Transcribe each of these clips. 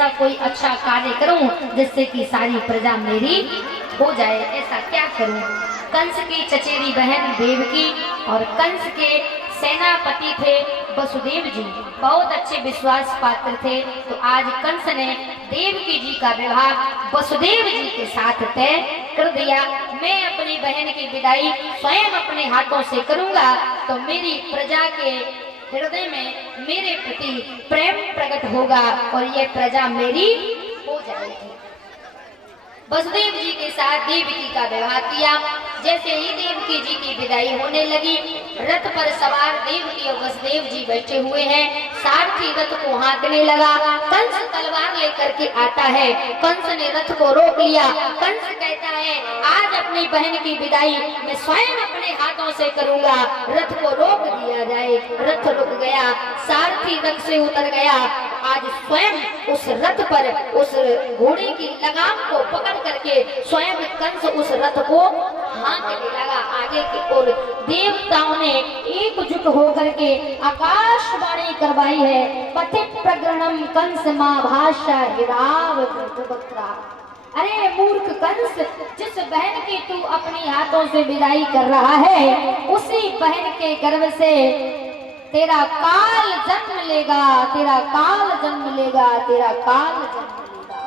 ऐसा कोई अच्छा कार्य करूं जिससे कि सारी प्रजा मेरी हो जाए। ऐसा क्या करूं? कंस की चचेरी बहन देवकी और कंस के सेनापति थे वसुदेव जी, बहुत अच्छे विश्वास पात्र थे। तो आज कंस ने देवकी जी का विवाह वसुदेव जी के साथ तय कर दिया। मैं अपनी बहन की विदाई स्वयं अपने हाथों से करूंगा तो मेरी प्रजा के हृदय में मेरे प्रति प्रेम प्रकट होगा और ये प्रजा मेरी हो जाएगी। वसुदेव जी के साथ देवकी का विवाह किया। जैसे ही देवकी जी की विदाई होने लगी, रथ पर सवार देवकी और वसुदेव जी बैठे हुए हैं। सारथी रथ को हाँकने लगा। कंस तलवार लेकर के आता है। कंस ने रथ को रोक लिया। कंस कहता है आज अपनी बहन की विदाई मैं स्वयं अपने हाथों से करूंगा, रथ को रोक दिया जाए। रथ रुक गया, सारथी रथ से उतर गया। आज स्वयं उस रथ पर उस घोड़े की लगाम को पकड़ करके स्वयं कंस उस रथ को हाँकने लगा आगे की ओर। देवताओं ने एकजुट होकर के आकाशवाणी करवाई है, पथित प्रगणम कंस मां भाषा हिराव कृतवक्रा। अरे मूर्ख कंस, जिस बहन की तू अपनी हाथों से विदाई कर रहा है उसी बहन के गर्भ से तेरा काल जन्म लेगा, तेरा काल जन्म लेगा, तेरा काल जन्म लेगा।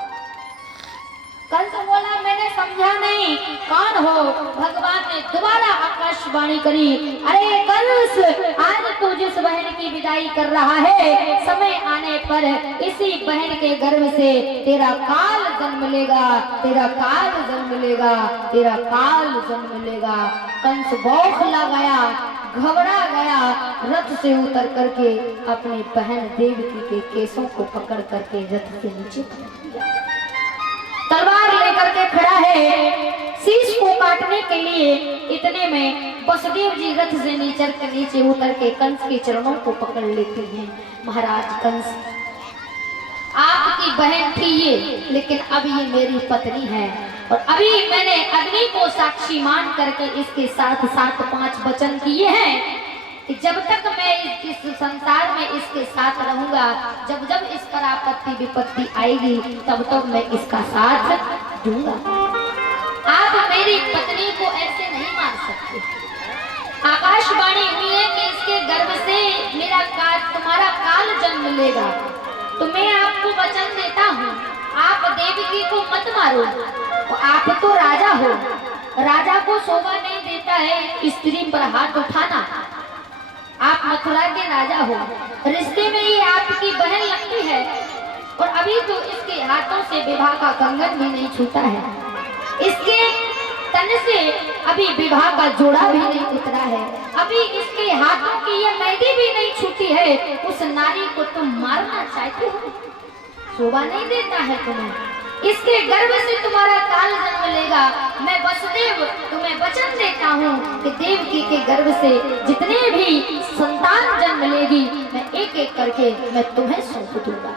कंस बोला मैंने समझा नहीं, कौन हो? भगवान ने दोबारा आकाशवाणी करी, अरे कंस, आज तू जिस बहन की विदाई कर रहा है समय आने पर इसी बहन के गर्भ से तेरा काल जन्म लेगा, तेरा काल जन्म लेगा, तेरा काल जन्म लेगा। कंस बौखला गया, घबरा गया, रथ से उतर करके अपनी बहन देवकी के केसों को पकड़ करके रथ के नीचे तलवार लेकर के खड़ा है शीश को काटने के लिए। इतने में वसुदेव जी रथ से नीचे उतर के कंस के चरणों को पकड़ लेते हैं। महाराज कंस, आपकी बहन थी ये, लेकिन अब ये मेरी पत्नी है और अभी मैंने अग्नि को साक्षी मान करके इसके साथ 5 वचन किए हैं कि जब तक मैं इस संसार में इसके साथ रहूंगा, जब जब इस पर आपत्ति विपत्ति आएगी तब तक मैं इसका साथ दूंगा। आप मेरी पत्नी को ऐसे नहीं मार सकते। आकाशवाणी हुई है कि इसके गर्भ से मेरा काल, तुम्हारा काल जन्म लेगा। तो मैं आपको वचन देता हूँ, आप देवकी को मत मारो। आप तो राजा हो, राजा को शोभा नहीं देता है स्त्री पर हाथ उठाना। आप मथुरा के राजा हो, रिश्ते में ये आपकी बहन लगती है और अभी तो इसके हाथों से विवाह का कंगन भी नहीं छूटा है, इसके तन से अभी विवाह का जोड़ा भी नहीं उतरा है, अभी इसके हाथों की ये मेहंदी भी नहीं छूटी है। उस नारी को तुम मारना चाहते हो, शोभा नहीं देता है तुम्हें। इसके गर्भ से तुम्हारा काल जन्म लेगा। मैं वसुदेव तुम्हें वचन देता हूँ कि देवकी के गर्भ से जितने भी संतान जन्म लेगी मैं एक एक करके मैं तुम्हें सौंप दूंगा।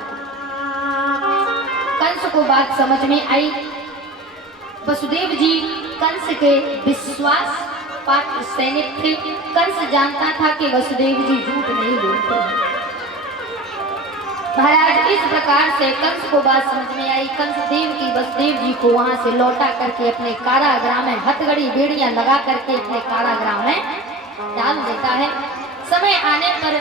कंस को बात समझ में आई। वसुदेव जी कंस के विश्वास पात्र सैनिक थे। कंस जानता था कि वसुदेव जी झूठ नहीं बोलते। महाराज इस प्रकार से कंस को बात समझ में आई। कंस देवकी वसुदेव जी को वहां से लौटा करके अपने कारागृह में हथकड़ी बेड़ियां लगा करके अपने कारागृह में डाल देता है। समय आने पर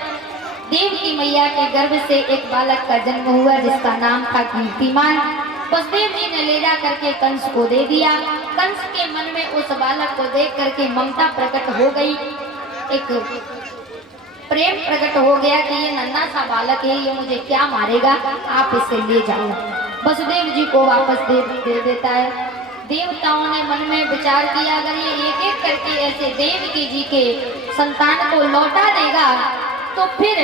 देवकी मैया के गर्भ से एक बालक का जन्म हुआ जिसका नाम था कीर्तिमान। वसुदेव जी ने ले जा करके कंस को दे दिया। कंस के मन में उस बालक को देख करके ममता प्रकट हो गई, एक प्रेम प्रकट हो गया कि ये नन्हा सा बालक है, ये मुझे क्या मारेगा, आप इसे ले जाओ। वसुदेव जी को वापस दे देता है। देवताओं ने मन में विचार किया अगर ये एक एक करके ऐसे देवकी जी के संतान को लौटा देगा तो फिर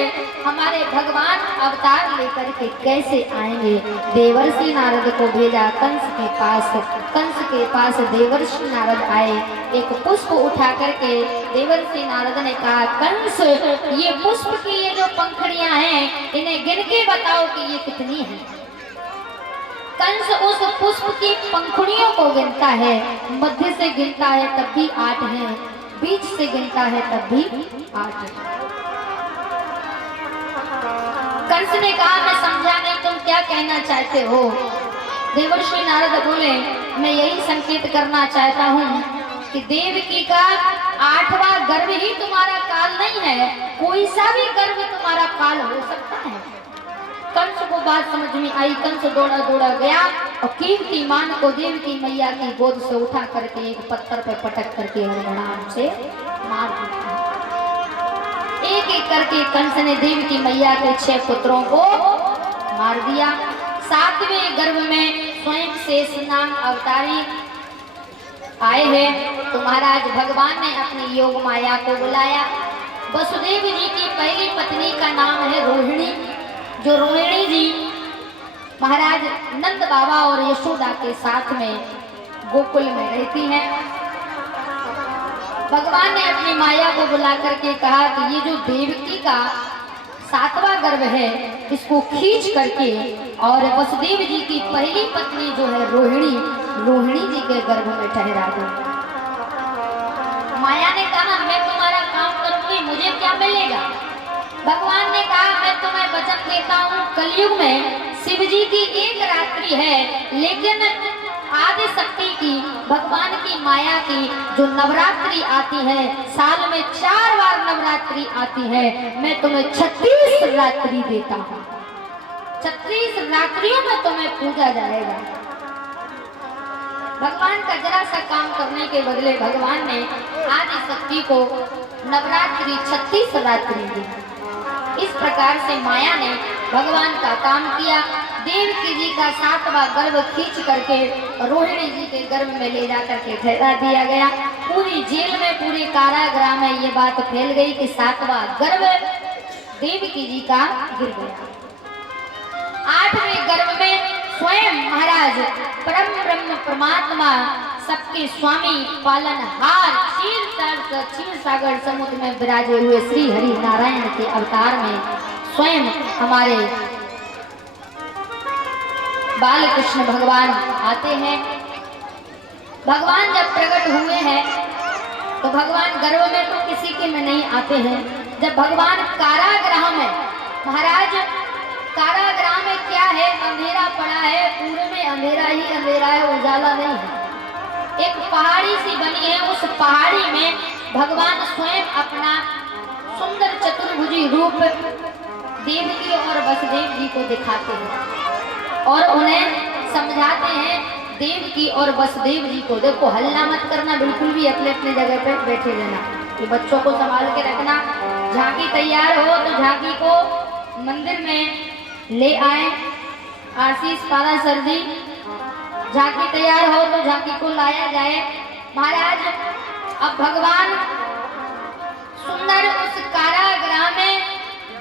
हमारे भगवान अवतार लेकर के कैसे आएंगे। देवर्षि नारद को भेजा कंस के पास। कंस के पास देवर्षि नारद आए। एक पुष्प उठा करके देवर्षि नारद ने कहा कंस, ये पुष्प की ये जो पंखुड़ियां हैं इन्हें गिन के बताओ कि ये कितनी हैं। कंस उस पुष्प की पंखुड़ियों को गिनता है, मध्य से गिनता है तब भी 8 हैं, बीच से गिनता है तब भी 8 हैं। कंस ने कहा मैं समझा नहीं, तुम क्या कहना चाहते हो? देवर्षि नारद बोले, मैं यही संकेत करना चाहता हूँ कि देवकी का 8वां गर्भ ही तुम्हारा काल नहीं है, कोई सा भी गर्भ तुम्हारा काल हो सकता है। कंस को बात समझ में आई। कंस दौड़ा दौड़ा गया और कीर्तिमान को देवकी मैया की गोद से उठा करके एक पत्थर पर पटक करके धड़ाम से मार दिया। एक एक करके कंस ने देवकी मैया के 6 पुत्रों को मार दिया। 7वें गर्भ में स्वयं शेषनाग अवतारी आए हैं। तो महाराज भगवान ने अपनी योग माया को बुलाया। वसुदेव जी की पहली पत्नी का नाम है रोहिणी। जो रोहिणी जी महाराज नंद बाबा और यशोदा के साथ में गोकुल में रहती हैं। भगवान ने अपनी माया को बुला करके कहा कि ये जो देवकी का 7वां गर्भ है इसको खींच करके और वसुदेव जी की पहली पत्नी जो है रोहिणी जी के गर्भ में ठहरा दो। माया ने कहा मैं तुम्हारा काम करूंगी, मुझे क्या मिलेगा? भगवान ने कहा मैं तुम्हें वचन देता हूँ, कलयुग में शिव जी की एक रात्रि है, लेकिन आदि शक्ति की भगवान की माया की जो नवरात्रि आती है, साल में 4 बार नवरात्रि आती है, मैं तुम्हें 36 रात्रि देता हूँ। 36 रात्रियों में तुम्हें पूजा जाएगा। भगवान का जरा सा काम करने के बदले भगवान ने आदि शक्ति को नवरात्रि 36 रात्रि दी। इस प्रकार से माया ने भगवान का काम किया। देवकी जी का 7वां गर्भ खींच करके रोहिणी जी के गर्भ में ले जाकर के ठहरा दिया गया। पूरी जेल में, पूरे कारागृह में ये बात फैल गई कि 7वां गर्भ देवकी जी का गिर गया। 8वें गर्भ में स्वयं महाराज परम ब्रह्म परमात्मा सबके स्वामी पालनहार क्षीर सागर समुद्र में विराजे हुए श्री हरि नारायण के अवतार में स्वयं हमारे बाल कृष्ण भगवान आते हैं। भगवान जब प्रकट हुए हैं तो भगवान गर्भ में तो किसी के में नहीं आते हैं। जब भगवान कारागृह में, महाराज कारागृह में क्या है, अंधेरा पड़ा है, पूरे में अंधेरा ही अंधेरा है, उजाला नहीं है। एक पहाड़ी सी बनी है, उस पहाड़ी में भगवान स्वयं अपना सुंदर चतुर्भुजी रूप देवकी और वसुदेव जी को दिखाते हैं और उन्हें समझाते हैं। देवकी और वसुदेव जी को देखो, हल्ला मत करना, बिल्कुल भी अपने अपने जगह पे बैठे रहना। ये बच्चों को संभाल के रखना। झांकी तैयार हो तो झांकी को मंदिर में ले आए। आशीष पाला सर जी, झांकी तैयार हो तो झांकी को लाया जाए। महाराज अब भगवान सुंदर उस कारागृह में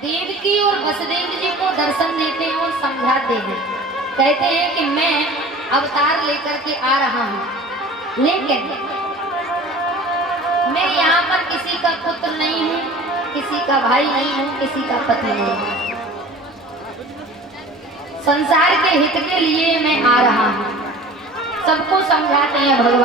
देवकी और वसुदेव जी को दर्शन देते हैं और समझाते हैं। कहते हैं कि मैं अवतार लेकर के आ रहा हूँ, लेकिन मैं यहाँ पर किसी का पुत्र नहीं हूँ, किसी का भाई नहीं हूँ, किसी का पति नहीं हूँ। संसार के हित के लिए मैं आ रहा हूँ। सबको समझाते हैं भगवान।